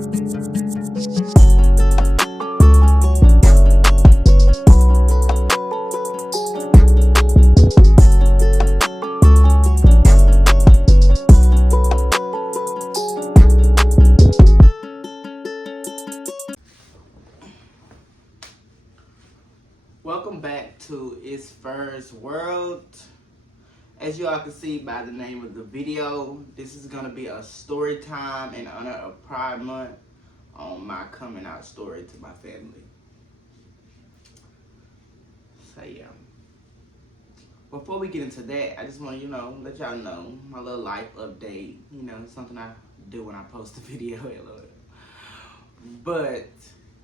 Welcome back to It's Fur's World. As you all can see by the name of the video, this is going to be a story time in honor of Pride Month on my coming out story to my family. So yeah. Before we get into that, I just want to, let y'all know my little life update. Something I do when I post a video. But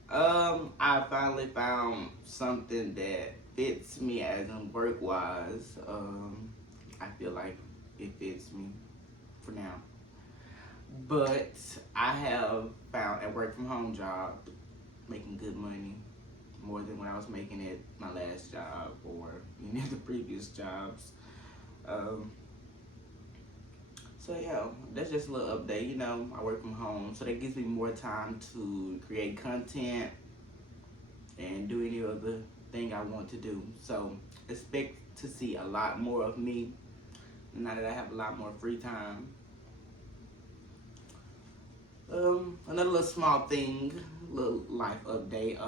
I finally found something that fits me as in work-wise. I feel like it fits me for now. But I have found a work-from-home job making good money, more than what I was making at my last job or any of the previous jobs. So yeah, that's just a little update. I work from home, so that gives me more time to create content and do any other thing I want to do. So expect to see a lot more of me now that I have a lot more free time. Another little small thing, little life update.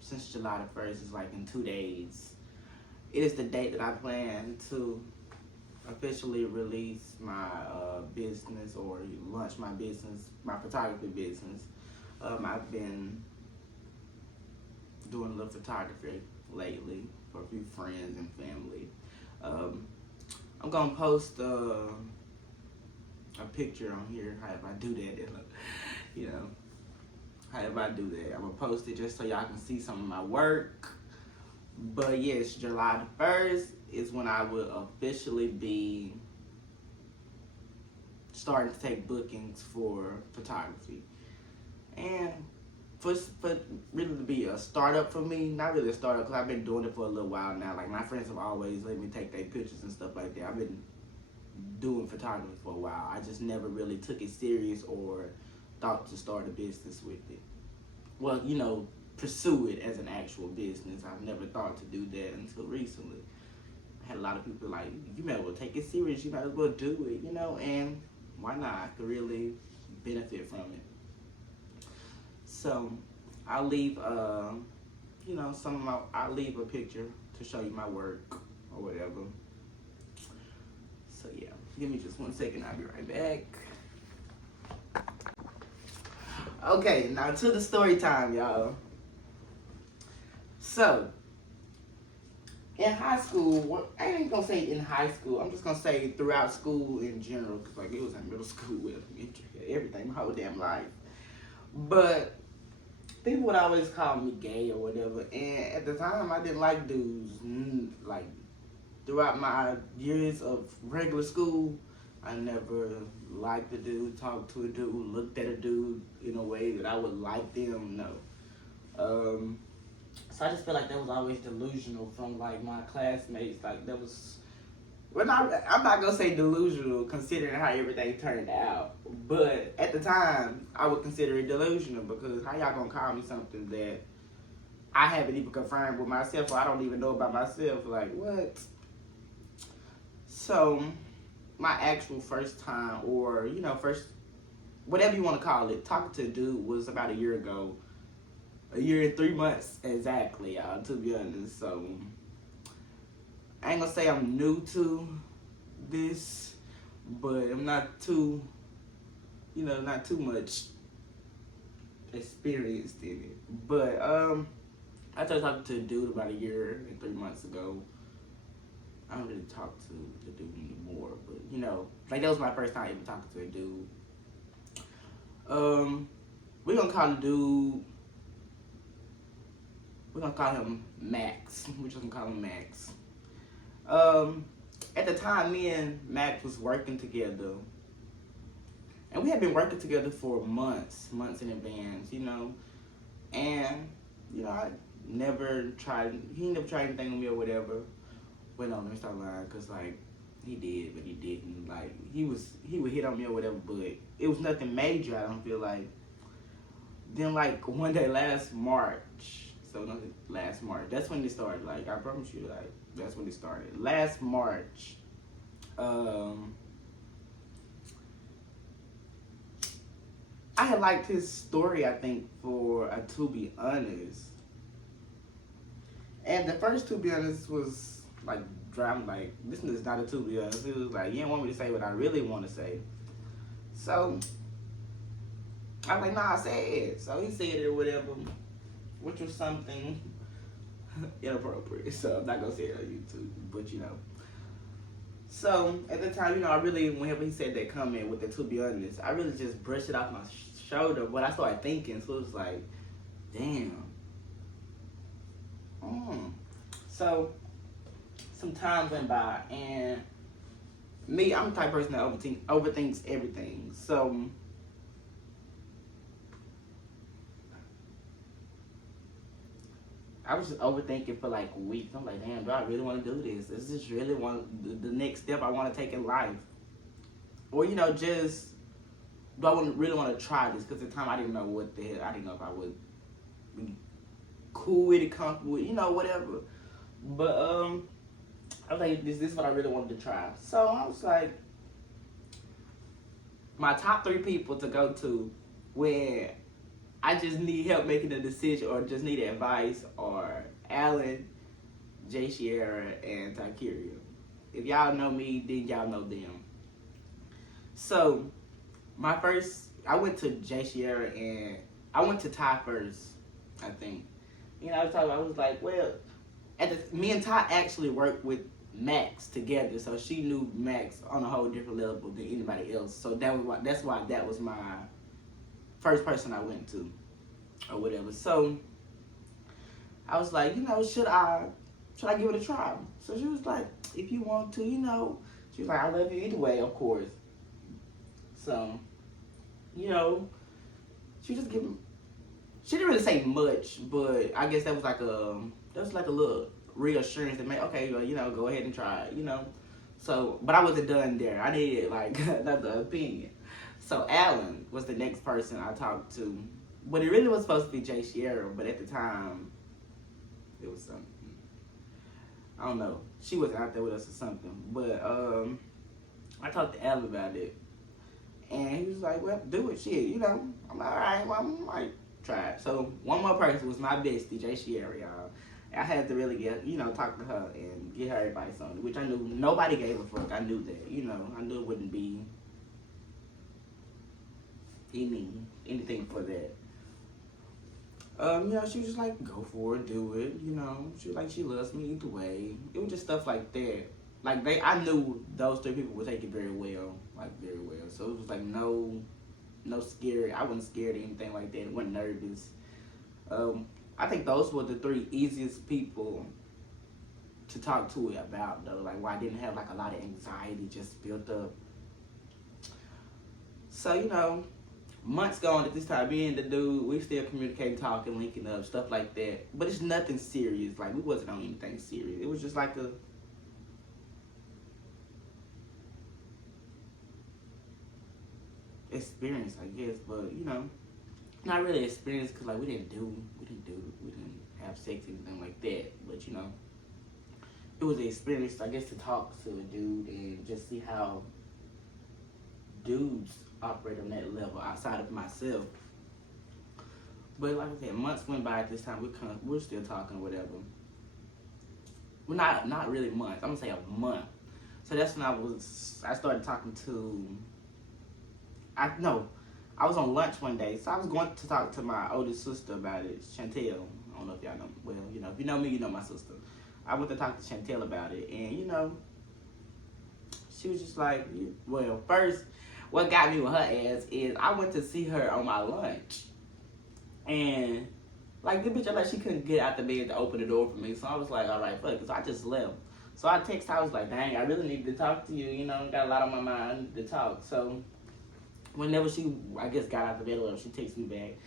Since July the 1st is like in 2 days, it is the date that I plan to officially release my business or launch my business, my photography business. I've been doing a little photography lately for a few friends and family. I'm gonna post a picture on here. However I do that, however I do that, I'm gonna post it just so y'all can see some of my work. But yes, July the 1st is when I will officially be starting to take bookings for photography. And for really to be a startup for me, not really a startup because I've been doing it for a little while now. Like my friends have always let me take their pictures and stuff like that. I've been doing photography for a while. I just never really took it serious or thought to start a business with it. Well, pursue it as an actual business. I've never thought to do that until recently. I had a lot of people like, you might as well take it serious, you might as well do it, and why not? I could really benefit from it. So I'll leave I'll leave a picture to show you my work or whatever. So yeah, give me just 1 second, I'll be right back. Okay, now to the story time, y'all. So, in high school, I ain't gonna say in high school, I'm just gonna say throughout school in general, because it was in middle school with everything, my whole damn life. But people would always call me gay or whatever, and at the time, I didn't like dudes. Like, throughout my years of regular school, I never liked a dude, talked to a dude, looked at a dude in a way that I would like them, no. So I just feel like that was always delusional from like my classmates. Like that was, I'm not gonna say delusional considering how everything turned out. But at the time, I would consider it delusional because how y'all gonna call me something that I haven't even confirmed with myself or I don't even know about myself? Like what? So my actual first time or, first, whatever you want to call it, talking to a dude was about a year ago. A year and 3 months exactly, y'all, to be honest. So I ain't gonna say I'm new to this, but I'm not too, not too much experienced in it. But I started talking to a dude about a year and 3 months ago. I don't really talk to the dude anymore, but like that was my first time even talking to a dude. We're gonna call the dude. We're gonna call him Max. We're just gonna call him Max. At the time, me and Max was working together, and we had been working together for months in advance, And I never tried. He never tried anything with me or whatever. Well, no, let me start lying, cause like he did, but he didn't. Like he would hit on me or whatever, but it was nothing major. I don't feel like. Then like one day last March, so no, last March, that's when it started. Like I promise you, like that's when it started. Last March, um, I had liked his story. I think for To Be Honest, and the first To Be Honest was like drama. Like this is not a To Be Honest. It was like you didn't want me to say what I really want to say. So I was like, nah, I said it. So he said it or whatever, which was something inappropriate. So I'm not gonna say it on YouTube, but you know. So at the time, you know, I really, whenever he said that comment with the To Be Honest, I really just brushed it off my shoulder. But I started thinking, so it was like, damn. So some time went by, and me, I'm the type of person that overthinks everything. So I was just overthinking for like weeks. I'm like, damn, do I really want to do this? Is this really the next step I want to take in life? Or, you know, just, do I really want to try this? Because at the time I didn't know what the hell, I didn't know if I would be cool with it, comfortable with it, you know, whatever. But, I was like, this is what I really wanted to try. So I was like, my top 3 people to go to when I just need help making a decision or just need advice are Alan, Jay Sierra, and Tykeria. If y'all know me, then y'all know them. So, I went to Jay Sierra and I went to Ty first, I think. You know, I was like, well, me and Ty actually worked with Max together, so she knew Max on a whole different level than anybody else. So that's why that was my first person I went to, or whatever. So I was like, you know, should I give it a try? So she was like, if you want to, you know. She was like, I love you either way, of course. So, you know, she didn't really say much, but I guess that was like a little reassurance that made, okay, well, you know, go ahead and try it, you know. So, but I wasn't done there. I needed like another opinion. So Alan was the next person I talked to, but it really was supposed to be Jay Sierra, but at the time, it was something. I don't know. She was out there with us or something, but I talked to Alan about it, and he was like, well, do it, shit, you know. I'm like, all right, well, I might try it. So one more person was my bestie, Jay Sierra, y'all. I had to really talk to her and get her advice on it, which I knew nobody gave a fuck. I knew that, you know. I knew it wouldn't be anything for that. You know, she was just like, go for it, do it, you know. She was like, she loves me either way. It was just stuff like that. Like, I knew those 3 people would take it very well, like, very well. So it was like, no scary. I wasn't scared or anything like that. I wasn't nervous. I think those were the 3 easiest people to talk to it about, though. Like, why I didn't have, like, a lot of anxiety just built up. So, you know, months gone at this time, me and the dude, we still communicating, talking, linking up, stuff like that. But it's nothing serious. Like, we wasn't on anything serious. It was just like a experience, I guess. But, you know, not really experience because, like, we didn't have sex or anything like that. But, you know, it was an experience, I guess, to talk to a dude and just see how dudes operate on that level outside of myself. But like I said, months went by at this time. We're still talking or whatever. Well, not really months. I'm gonna say a month. So that's when I started talking to. I was on lunch one day, so I was going to talk to my oldest sister about it, Chantel. I don't know if y'all know. Well, you know, if you know me, you know my sister. I went to talk to Chantel about it, and you know, she was just like, well, first, what got me with her ass is I went to see her on my lunch, and like the bitch, like she couldn't get out the bed to open the door for me, so I was like, all right, fuck it, so I just left. So I texted her, I was like, dang, I really need to talk to you, you know, got a lot on my mind to talk. So whenever she, I guess, got out the bed or whatever, she texted me back.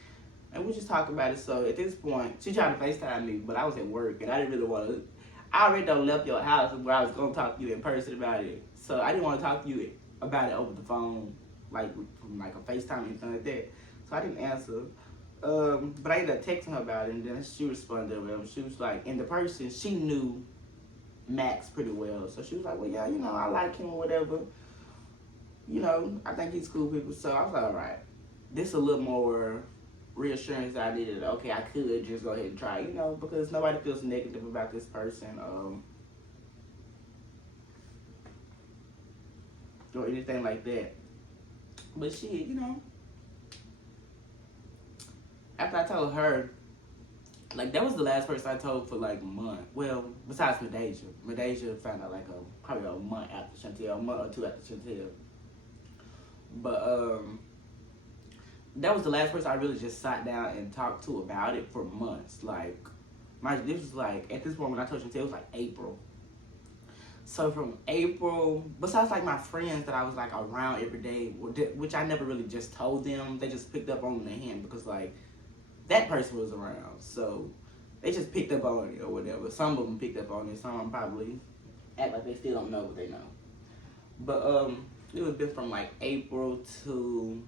And we just talked about it. So at this point, she tried to FaceTime me, but I was at work and I didn't really want to. I already done left your house where I was going to talk to you in person about it. So I didn't want to talk to you about it over the phone, like from like a FaceTime or anything like that. So I didn't answer. But I ended up texting her about it, and then she responded with him. She was like, and the person, she knew Max pretty well. So she was like, well, yeah, I like him or whatever. I think he's cool people. So I was like, all right, this a little more reassurance I needed. Okay, I could just go ahead and try, because nobody feels negative about this person, or anything like that. But shit, after I told her, like, that was the last person I told for like a month. Well, besides Medasia. Medasia found out like probably a month after Chantel, a month or two after Chantel. But that was the last person I really just sat down and talked to about it for months. Like, this was like, at this point when I told Chantel, it was like April. So from April, besides like my friends that I was like around every day, which I never really just told them, they just picked up on the hint because like that person was around. So they just picked up on it or whatever. Some of them picked up on it, some of them probably act like they still don't know what they know. But it was been from like April to,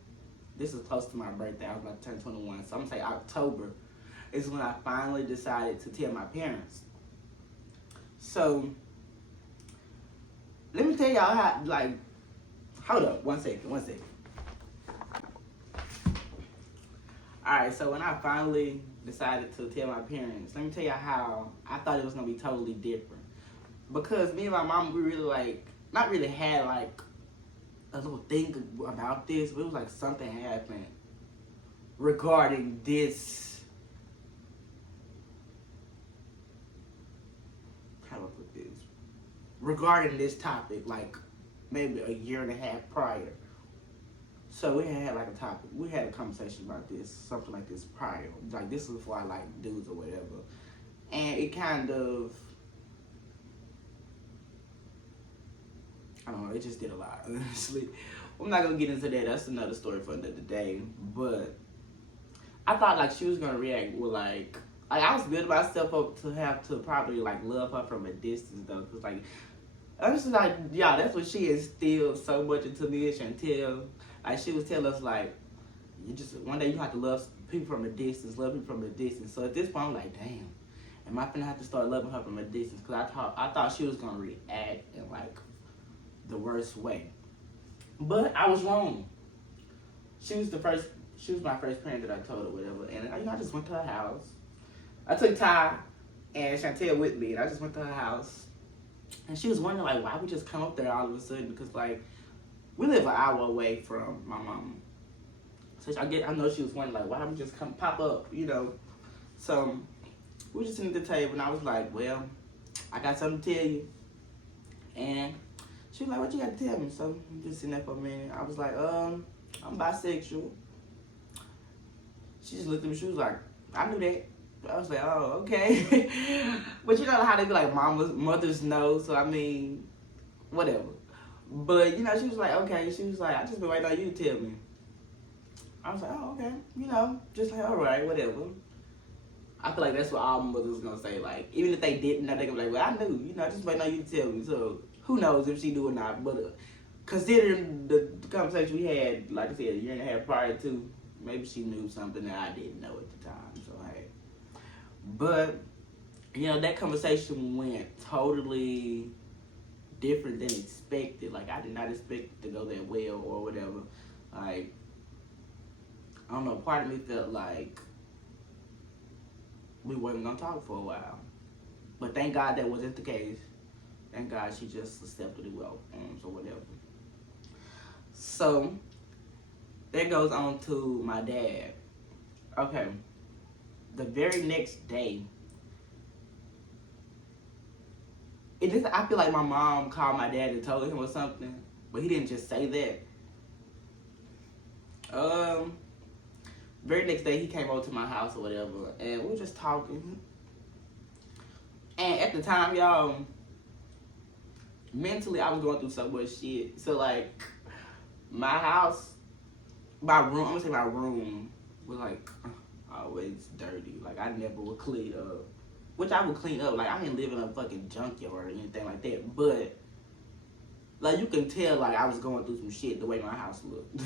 this is close to my birthday, I was about to turn 21, so I'm gonna say October is when I finally decided to tell my parents. So let me tell y'all how, like, hold up, one second. Alright, so when I finally decided to tell my parents, let me tell y'all how I thought it was gonna be totally different. Because me and my mom, we really like, not really had like a little thing about this, but it was like something happened regarding this, how do I put this? Regarding this topic, like maybe a year and a half prior. So we had like a topic, we had a conversation about this, something like this prior. Like, this is before I like dudes or whatever. And it kind of, I don't know, it just did a lot, honestly. I'm not gonna get into that, that's another story for another day. But I thought like she was gonna react with like I was building myself up to have to probably like love her from a distance though. Cause like, honestly, like, yeah, that's what she instilled so much into me and Chantel. Like, she would tell us like, you just, one day you have to love people from a distance, love people from a distance. So at this point I'm like, damn, am I finna have to start loving her from a distance? Cause I thought she was gonna react in like the worst way. But I was wrong. She was my first parent that I told her whatever. And I just went to her house. I took Ty and Chantel with me, and I just went to her house. And she was wondering like, why we just come up there all of a sudden? Because like, we live an hour away from my mom. So I know she was wondering like, why we just come pop up, So we were just sitting at the table, and I was like, well, I got something to tell you. And she was like, what you got to tell me? So I'm just sitting there for a minute. I was like, I'm bisexual. She just looked at me, she was like, I knew that. I was like, oh, okay. But you know how they be like, mothers know, so I mean, whatever. But, she was like, okay. She was like, I just been waiting on you to tell me. I was like, oh, okay. Just like, all right, whatever. I feel like that's what all mothers gonna say. Like, even if they didn't know, they gonna be like, well, I knew. I just waiting on you to tell me. So, who knows if she do or not. But considering the conversation we had, like I said, a year and a half prior to, maybe she knew something that I didn't know at the time. So, hey. But, that conversation went totally different than expected. Like, I did not expect it to go that well or whatever. Like, I don't know, part of me felt like we wasn't gonna talk for a while. But thank God that wasn't the case. Thank God she just accepted it well, or whatever. So, that goes on to my dad. Okay. The very next day, I feel like my mom called my dad and told him or something, but he didn't just say that. Very next day he came over to my house or whatever, and we were just talking. And at the time, y'all, mentally I was going through so much shit. So like, my house, my room, I'm gonna say my room was like always dirty. Like, I never would clean up. Which I would clean up. Like, I didn't live in a fucking junkyard or anything like that. But, like, you can tell, like, I was going through some shit the way my house looked.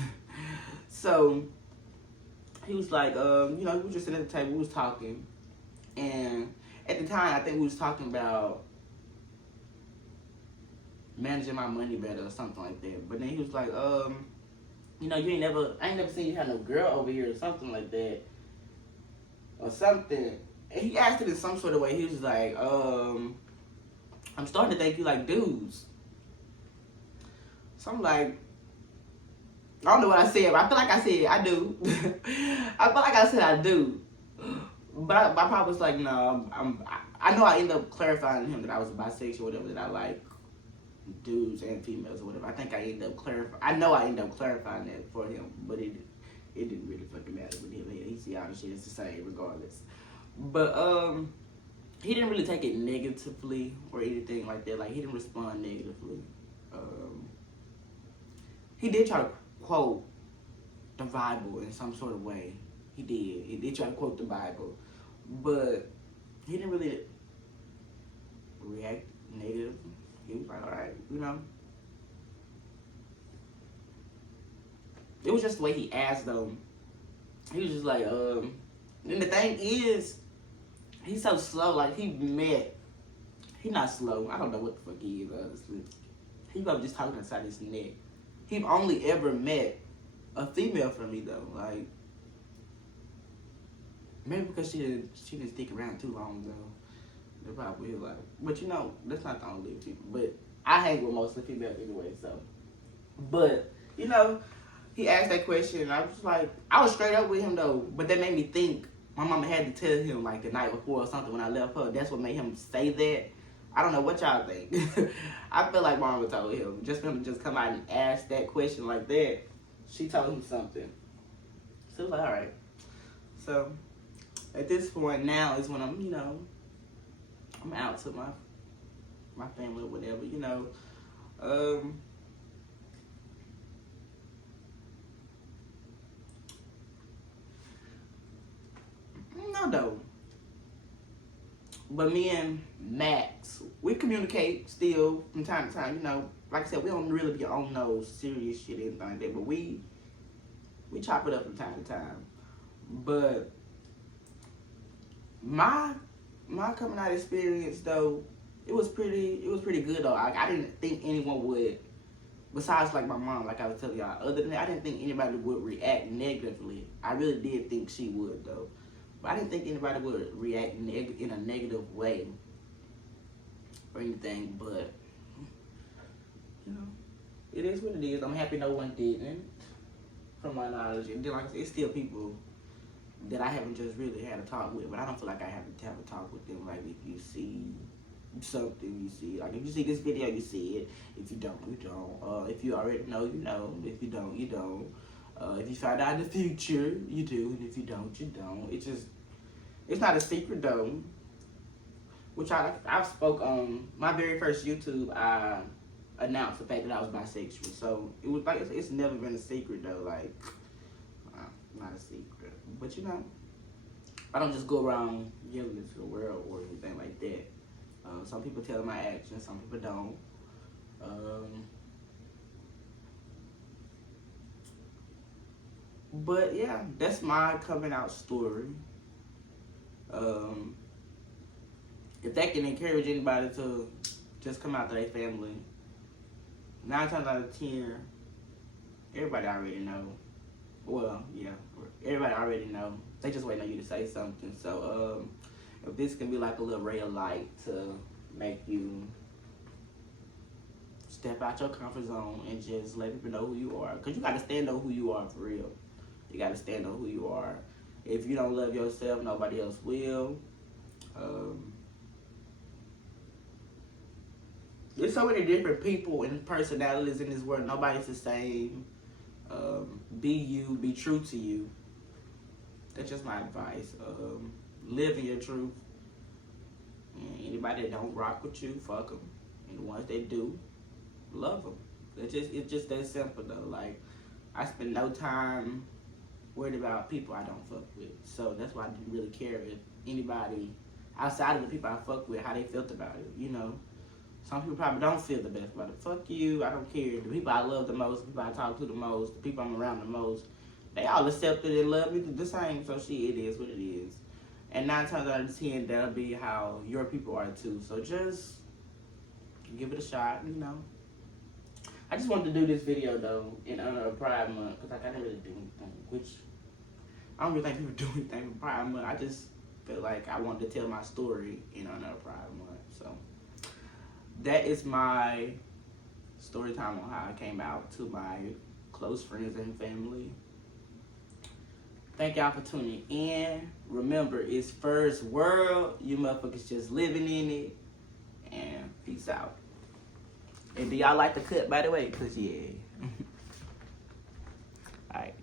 So, he was like, you know, we were just sitting at the table, we was talking, and at the time, I think we was talking about managing my money better or something like that. But then he was like, you know, I ain't never seen you have no girl over here or something like that, or something. And he asked it in some sort of way. He was like, I'm starting to think you like dudes. So I'm like, I don't know what I said, but I feel like I said I do. I feel like I said I do. But my pop was like, no, I know I ended up clarifying to him that I was bisexual, whatever, that I like dudes and females or whatever. I think I ended up clarifying. I know I ended up clarifying that for him, but it didn't really fucking matter with him. He see all the shit is the same regardless. But he didn't really take it negatively or anything like that. Like, he didn't respond negatively. He did try to quote the Bible in some sort of way. He did. He did try to quote the Bible, but he didn't really react negative. He was like, all right, you know. It was just the way he asked them. He was just like, and the thing is, he's so slow. Like, he not slow. I don't know what the fuck he is, honestly. He probably just talking inside his neck. He only ever met a female from me, though. Like, maybe because she didn't stick around too long, though. They probably like, but you know, that's not the only people. But I hang with mostly females anyway, so. But, you know, he asked that question, and I was like, I was straight up with him, though. But that made me think my mama had to tell him, like, the night before or something when I left her. That's what made him say that. I don't know what y'all think. I feel like mama told him. Just for him to just come out and ask that question like that, she told him something. So it was like, all right. So at this point now is when I'm, you know, I'm out to my family or whatever, you know. No, though. But me and Max, we communicate still from time to time. You know, like I said, we don't really be on no serious shit or anything like that. But we chop it up from time to time. But my coming out experience though, it was pretty good though. I didn't think anyone would, besides like my mom, like I was telling y'all. Other than that, I didn't think anybody would react negatively. I really did think she would though. But I didn't think anybody would react in a negative way or anything, but, you know, it is what it is. I'm happy no one didn't, from my knowledge. And then, like I said, it's still people that I haven't just really had a talk with, but I don't feel like I have to have a talk with them. Like, if you see something, you see. Like, if you see this video, you see it. If you don't, you don't. If you already know, you know. If you don't, you don't. If you find out in the future, you do. And if you don't, you don't. It's not a secret though. Which I spoke on my very first YouTube. I announced the fact that I was bisexual. So it was like it's never been a secret though. Like, not a secret. But you know, I don't just go around yelling into the world or anything like that. Some people tell my actions, some people don't. But yeah, that's my coming out story. If that can encourage anybody to just come out to their family, 9 times out of 10, everybody already know. Well, yeah, everybody already know. They just waiting on you to say something. So, if this can be like a little ray of light to make you step out your comfort zone and just let people know who you are. Because you got to stand on who you are for real. You got to stand on who you are. If you don't love yourself, nobody else will. There's so many different people and personalities in this world. Nobody's the same. Be you. Be true to you. That's just my advice. Live in your truth. And anybody that don't rock with you, fuck them. And the ones that do, love them. It's just that simple though. Like, I spend no time worried about people I don't fuck with. So that's why I didn't really care if anybody outside of the people I fuck with, how they felt about it, you know. Some people probably don't feel the best about it. Fuck you, I don't care. The people I love the most, the people I talk to the most, the people I'm around the most, they all accepted and love me the same. So shit, it is what it is. And 9 times out of 10, that'll be how your people are too. So just give it a shot, you know. I just wanted to do this video though in honor of Pride Month because I didn't really do anything, which I don't really think people do anything for Pride Month. I just feel like I wanted to tell my story in honor of Pride Month. So that is my story time on how I came out to my close friends and family. Thank y'all for tuning in. Remember, it's first world. You motherfuckers just living in it. And peace out. And do y'all like the cut, by the way? Because, yeah. All right.